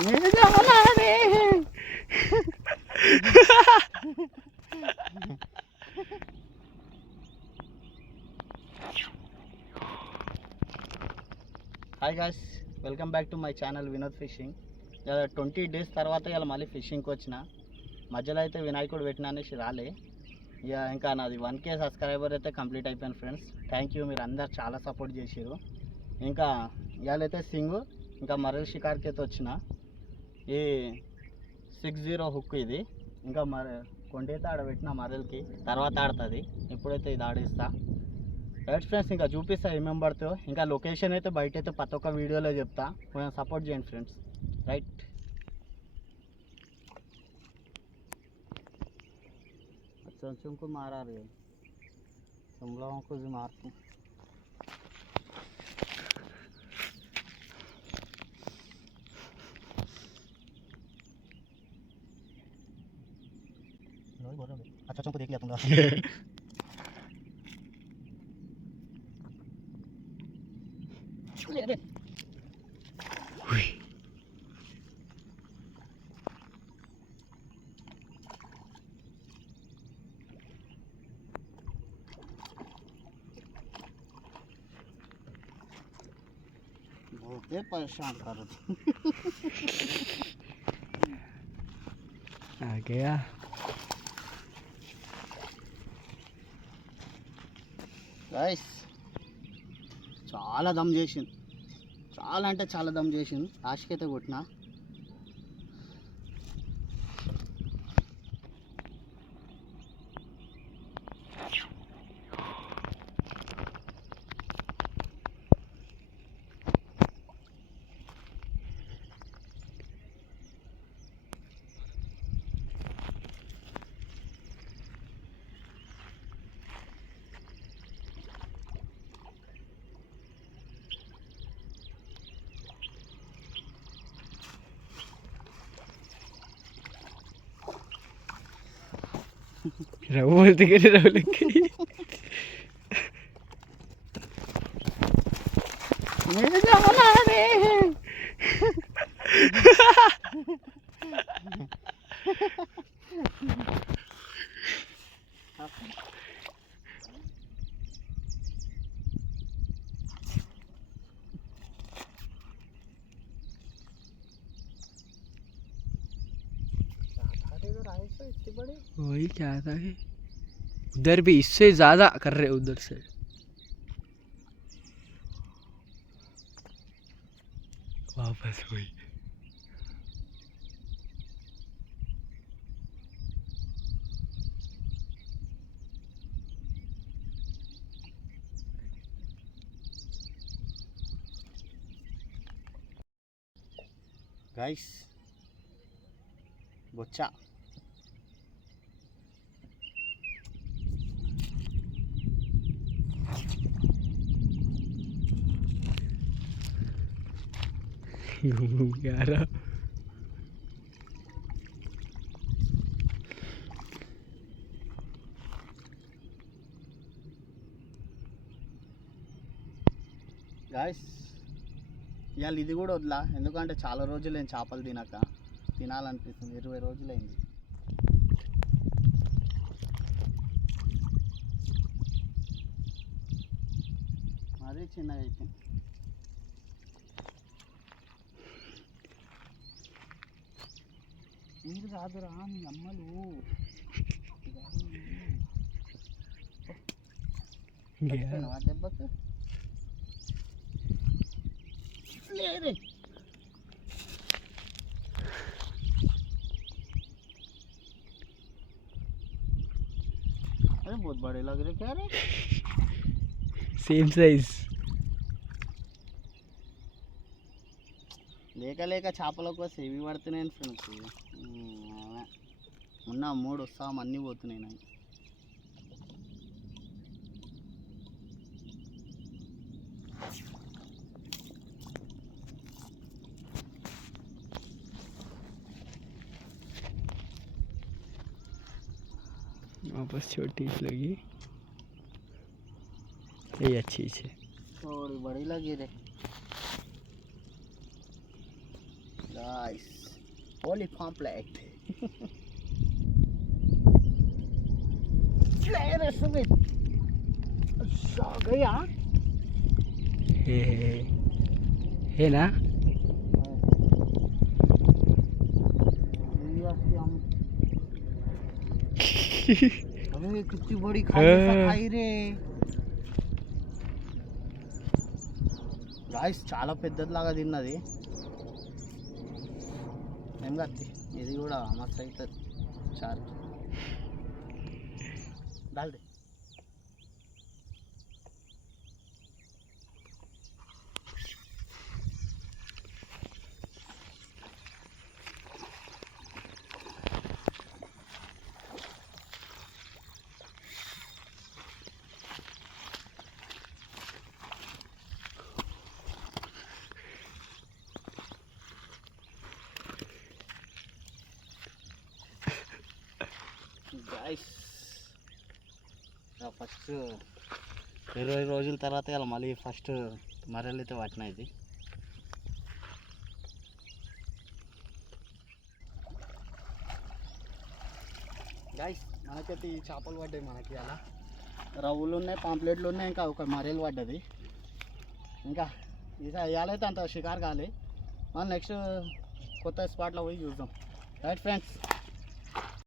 Hi guys, welcome back to my channel Vinod ఫిషింగ్. ఇలా 20 డేస్ తర్వాత ఇలా మళ్ళీ ఫిషింగ్కి వచ్చిన. మధ్యలో అయితే వినాయకుడు పెట్టినా అనేసి రాలే. ఇక ఇంకా నాది 1K సబ్స్క్రైబర్ అయితే కంప్లీట్ అయిపోయాను ఫ్రెండ్స్. థ్యాంక్ యూ, మీరు అందరు చాలా సపోర్ట్ చేసారు. ఇంకా ఇవాళైతే సింగు ఇంకా మరల్ షికార్కి అయితే వచ్చిన. ఈ 60 హుక్ ఇది. ఇంకా కొండైతే ఆడబెట్టిన మరల్కి, తర్వాత ఆడుతుంది. ఇప్పుడైతే ఇది ఆడిస్తా. రైట్ ఫ్రెండ్స్, ఇంకా చూపిస్తా ఏమేమి పడుతుందో. ఇంకా లొకేషన్ అయితే బయట అయితే ప్రతి ఒక్క వీడియోలో చెప్తా. కొంచెం సపోర్ట్ చేయండి ఫ్రెండ్స్. రైట్, चुमको मारा रे चुमलाओं को भी मारते अच्छा चुमको देख लिया तुम लोग बहुत परेशान कर रहे आ गया. गाइस చాలా దమ్ చేసింది, చాలా అంటే చాలా దమ్ చేసింది. ఆశకైతే కొట్టినా. रवो बोलते के रवो लेके मेरे जाना रे वही क्या था कि उधर भी इससे ज्यादा कर रहे उधर से. वापस हुई. गाइस बच्चा घूम के आ रहा. గాయస్ ఇవాళ ఇది కూడా వదిలా, ఎందుకంటే చాలా రోజులు నేను చేపలు తినాలనిపిస్తుంది. 20 రోజులైంది. మరీ చిన్నగా అయిపోయింది. మీరు కాదురా మీ అమ్మలు దెబ్బకు లేరే. अरे बहुत बड़े लग रहे क्या रे. Same size. లేక లేక చేపల కోసం ఇవి పడుతున్నాయి ఫ్రెండ్స్. ఉన్న 3 వస్తాం, అన్నీ పోతున్నాయి నాకు. वापस छोटी लगी. ये अच्छी है. थोड़ी बड़ी लगी रे. गाइस होली पॉम्पलेट ले सुमित आ गया है ना अरे कितनी बड़ी खाई रे గాయస్ చాలా పెద్దదిలాగా తిన్నది ఏం కత్తి ఇది కూడా మస్తు అవుతుంది చారు దాల్ది గాయస్ ఫస్ట్ 20 రోజుల తర్వాత ఇలా మళ్ళీ ఫస్ట్ మరలు అయితే పట్టిన ఇది గాయస్ మనకైతే ఈ చేపలు పడ్డాయి మనకి అలా రవ్వులు ఉన్నాయి పాంప్లెట్లు ఉన్నాయి ఇంకా ఒక మరేలు పడ్డది ఇంకా ఇవాళైతే అంత షికారు కాలే మళ్ళీ నెక్స్ట్ కొత్త స్పాట్లో పోయి చూద్దాం రైట్ ఫ్రెండ్స్